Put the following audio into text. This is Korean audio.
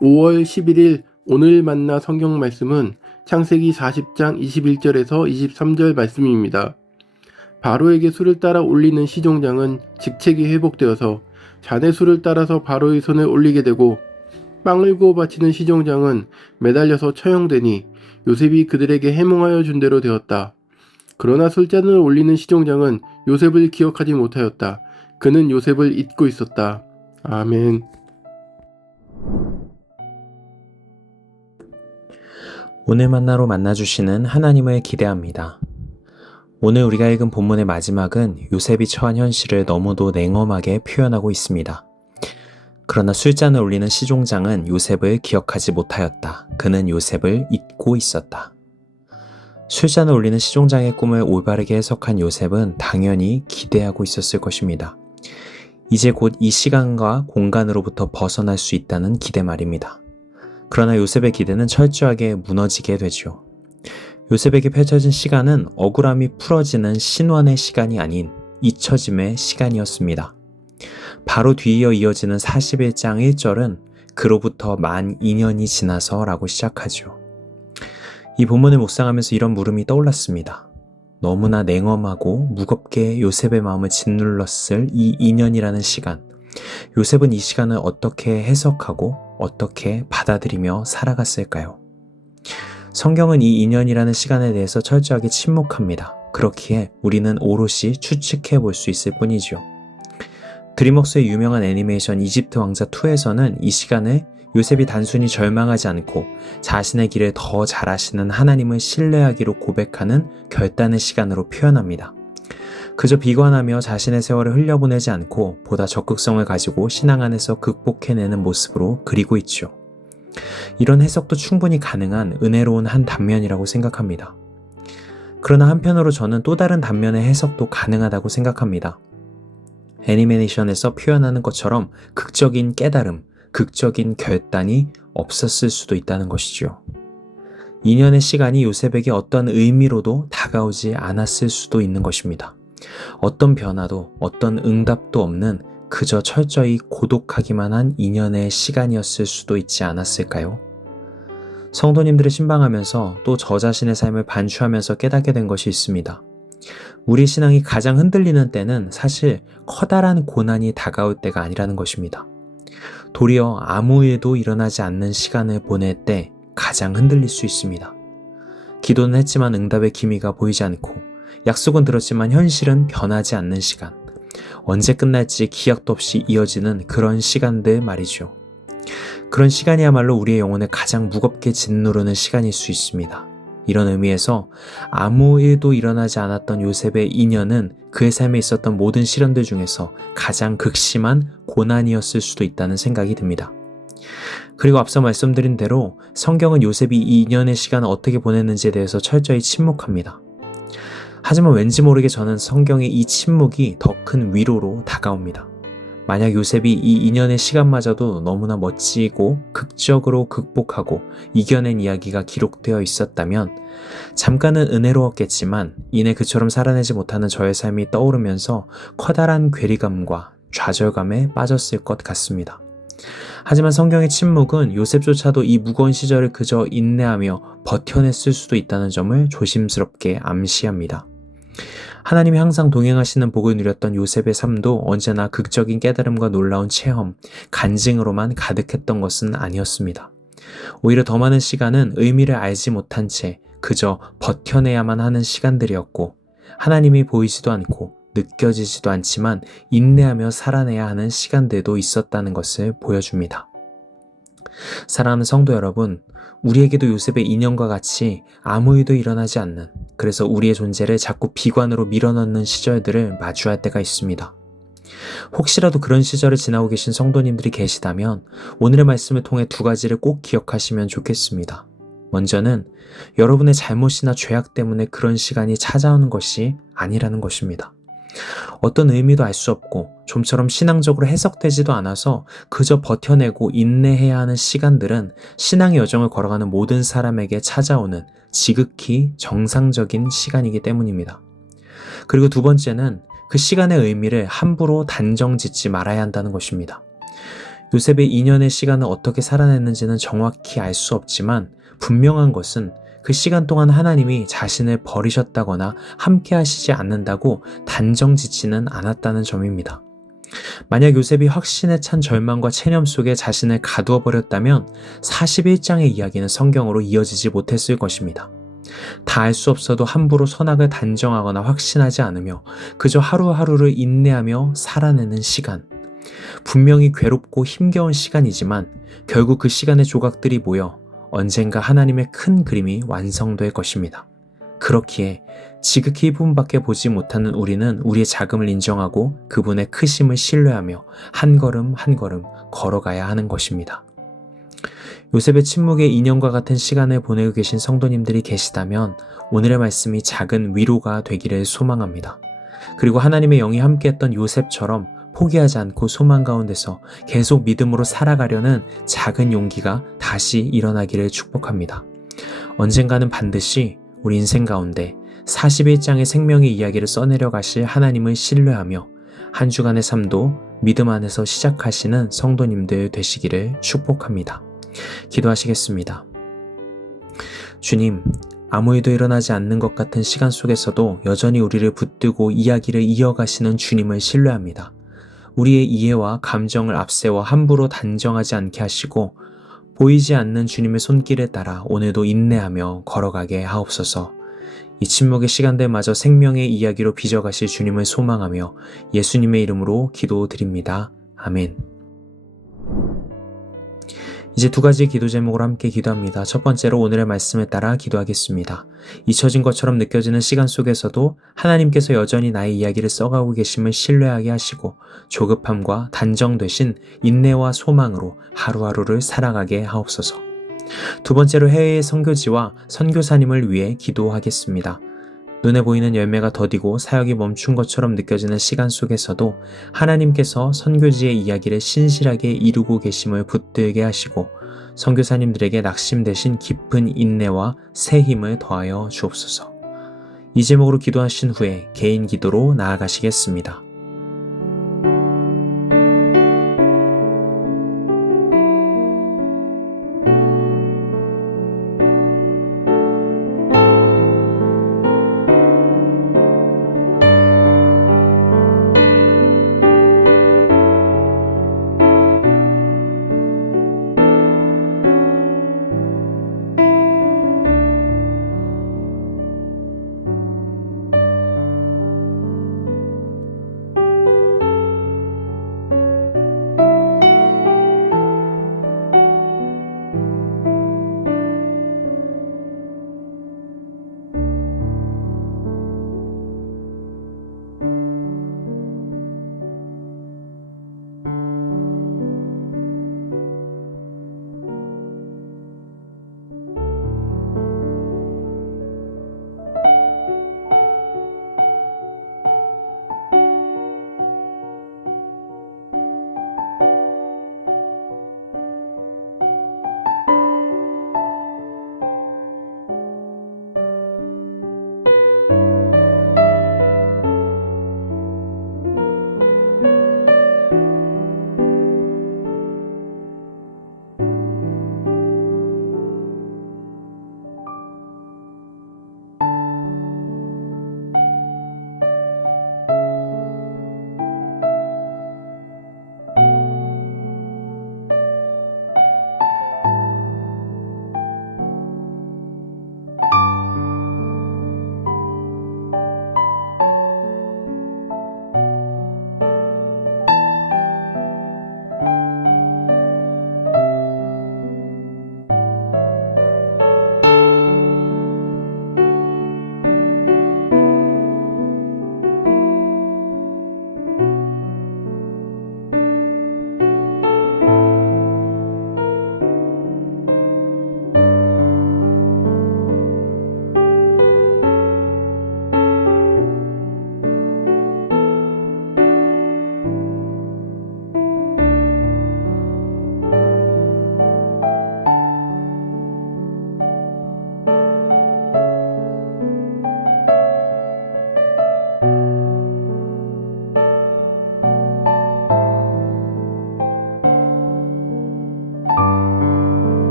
5월 11일 오늘 만나 성경 말씀은 창세기 40장 21절에서 23절 말씀입니다. 바로에게 술을 따라 올리는 시종장은 직책이 회복되어서 잔의 술을 따라서 바로의 손에 올리게 되고, 빵을 구워 바치는 시종장은 매달려서 처형되니 요셉이 그들에게 해몽하여 준 대로 되었다. 그러나 술잔을 올리는 시종장은 요셉을 기억하지 못하였다. 그는 요셉을 잊고 있었다. 아멘. 오늘 만나로 만나주시는 하나님을 기대합니다. 오늘 우리가 읽은 본문의 마지막은 요셉이 처한 현실을 너무도 냉엄하게 표현하고 있습니다. 그러나 술잔을 올리는 시종장은 요셉을 기억하지 못하였다. 그는 요셉을 잊고 있었다. 술잔을 올리는 시종장의 꿈을 올바르게 해석한 요셉은 당연히 기대하고 있었을 것입니다. 이제 곧 이 시간과 공간으로부터 벗어날 수 있다는 기대 말입니다. 그러나 요셉의 기대는 철저하게 무너지게 되죠. 요셉에게 펼쳐진 시간은 억울함이 풀어지는 신원의 시간이 아닌 잊혀짐의 시간이었습니다. 바로 뒤이어 이어지는 41장 1절은 그로부터 만 2년이 지나서 라고 시작하죠. 이 본문을 묵상하면서 이런 물음이 떠올랐습니다. 너무나 냉엄하고 무겁게 요셉의 마음을 짓눌렀을 이 2년이라는 시간, 요셉은 이 시간을 어떻게 해석하고 어떻게 받아들이며 살아갔을까요? 성경은 이 2년이라는 시간에 대해서 철저하게 침묵합니다. 그렇기에 우리는 오롯이 추측해 볼 수 있을 뿐이죠. 드림웍스의 유명한 애니메이션 이집트 왕자 2에서는 이 시간을 요셉이 단순히 절망하지 않고 자신의 길을 더 잘 아시는 하나님을 신뢰하기로 고백하는 결단의 시간으로 표현합니다. 그저 비관하며 자신의 세월을 흘려보내지 않고 보다 적극성을 가지고 신앙 안에서 극복해내는 모습으로 그리고 있죠. 이런 해석도 충분히 가능한 은혜로운 한 단면이라고 생각합니다. 그러나 한편으로 저는 또 다른 단면의 해석도 가능하다고 생각합니다. 애니메이션에서 표현하는 것처럼 극적인 깨달음, 극적인 결단이 없었을 수도 있다는 것이죠. 2년의 시간이 요셉에게 어떤 의미로도 다가오지 않았을 수도 있는 것입니다. 어떤 변화도 어떤 응답도 없는 그저 철저히 고독하기만 한 2년의 시간이었을 수도 있지 않았을까요? 성도님들을 신방하면서 또 저 자신의 삶을 반추하면서 깨닫게 된 것이 있습니다. 우리 신앙이 가장 흔들리는 때는 사실 커다란 고난이 다가올 때가 아니라는 것입니다. 도리어 아무 일도 일어나지 않는 시간을 보낼 때 가장 흔들릴 수 있습니다. 기도는 했지만 응답의 기미가 보이지 않고, 약속은 들었지만 현실은 변하지 않는 시간, 언제 끝날지 기약도 없이 이어지는 그런 시간들 말이죠. 그런 시간이야말로 우리의 영혼을 가장 무겁게 짓누르는 시간일 수 있습니다. 이런 의미에서 아무 일도 일어나지 않았던 요셉의 2년은 그의 삶에 있었던 모든 시련들 중에서 가장 극심한 고난이었을 수도 있다는 생각이 듭니다. 그리고 앞서 말씀드린 대로 성경은 요셉이 이 2년의 시간을 어떻게 보냈는지에 대해서 철저히 침묵합니다. 하지만 왠지 모르게 저는 성경의 이 침묵이 더 큰 위로로 다가옵니다. 만약 요셉이 이 2년의 시간마저도 너무나 멋지고 극적으로 극복하고 이겨낸 이야기가 기록되어 있었다면 잠깐은 은혜로웠겠지만 이내 그처럼 살아내지 못하는 저의 삶이 떠오르면서 커다란 괴리감과 좌절감에 빠졌을 것 같습니다. 하지만 성경의 침묵은 요셉조차도 이 무거운 시절을 그저 인내하며 버텨냈을 수도 있다는 점을 조심스럽게 암시합니다. 하나님이 항상 동행하시는 복을 누렸던 요셉의 삶도 언제나 극적인 깨달음과 놀라운 체험, 간증으로만 가득했던 것은 아니었습니다. 오히려 더 많은 시간은 의미를 알지 못한 채 그저 버텨내야만 하는 시간들이었고, 하나님이 보이지도 않고 느껴지지도 않지만 인내하며 살아내야 하는 시간들도 있었다는 것을 보여줍니다. 사랑하는 성도 여러분, 우리에게도 요셉의 2년과 같이 아무 일도 일어나지 않는, 그래서 우리의 존재를 자꾸 비관으로 밀어넣는 시절들을 마주할 때가 있습니다. 혹시라도 그런 시절을 지나고 계신 성도님들이 계시다면 오늘의 말씀을 통해 두 가지를 꼭 기억하시면 좋겠습니다. 먼저는 여러분의 잘못이나 죄악 때문에 그런 시간이 찾아오는 것이 아니라는 것입니다. 어떤 의미도 알 수 없고 좀처럼 신앙적으로 해석되지도 않아서 그저 버텨내고 인내해야 하는 시간들은 신앙의 여정을 걸어가는 모든 사람에게 찾아오는 지극히 정상적인 시간이기 때문입니다. 그리고 두 번째는 그 시간의 의미를 함부로 단정 짓지 말아야 한다는 것입니다. 요셉의 2년의 시간을 어떻게 살아냈는지는 정확히 알 수 없지만 분명한 것은 그 시간 동안 하나님이 자신을 버리셨다거나 함께 하시지 않는다고 단정 짓지는 않았다는 점입니다. 만약 요셉이 확신에 찬 절망과 체념 속에 자신을 가두어 버렸다면 41장의 이야기는 성경으로 이어지지 못했을 것입니다. 다 알 수 없어도 함부로 선악을 단정하거나 확신하지 않으며 그저 하루하루를 인내하며 살아내는 시간. 분명히 괴롭고 힘겨운 시간이지만 결국 그 시간의 조각들이 모여 언젠가 하나님의 큰 그림이 완성될 것입니다. 그렇기에 지극히 일부분밖에 보지 못하는 우리는 우리의 작음을 인정하고 그분의 크심을 신뢰하며 한 걸음 한 걸음 걸어가야 하는 것입니다. 요셉의 침묵의 2년과 같은 시간을 보내고 계신 성도님들이 계시다면 오늘의 말씀이 작은 위로가 되기를 소망합니다. 그리고 하나님의 영이 함께했던 요셉처럼 포기하지 않고 소망 가운데서 계속 믿음으로 살아가려는 작은 용기가 다시 일어나기를 축복합니다. 언젠가는 반드시 우리 인생 가운데 41장의 생명의 이야기를 써내려 가실 하나님을 신뢰하며 한 주간의 삶도 믿음 안에서 시작하시는 성도님들 되시기를 축복합니다. 기도하시겠습니다. 주님, 아무 일도 일어나지 않는 것 같은 시간 속에서도 여전히 우리를 붙들고 이야기를 이어가시는 주님을 신뢰합니다. 우리의 이해와 감정을 앞세워 함부로 단정하지 않게 하시고 보이지 않는 주님의 손길에 따라 오늘도 인내하며 걸어가게 하옵소서. 이 침묵의 시간들마저 생명의 이야기로 빚어가실 주님을 소망하며 예수님의 이름으로 기도드립니다. 아멘. 이제 두 가지 기도 제목으로 함께 기도합니다. 첫 번째로 오늘의 말씀에 따라 기도하겠습니다. 잊혀진 것처럼 느껴지는 시간 속에서도 하나님께서 여전히 나의 이야기를 써가고 계심을 신뢰하게 하시고 조급함과 단정되신 인내와 소망으로 하루하루를 살아가게 하옵소서. 두 번째로 해외의 선교지와 선교사님을 위해 기도하겠습니다. 눈에 보이는 열매가 더디고 사역이 멈춘 것처럼 느껴지는 시간 속에서도 하나님께서 선교지의 이야기를 신실하게 이루고 계심을 붙들게 하시고 선교사님들에게 낙심되신 깊은 인내와 새 힘을 더하여 주옵소서. 이 제목으로 기도하신 후에 개인 기도로 나아가시겠습니다.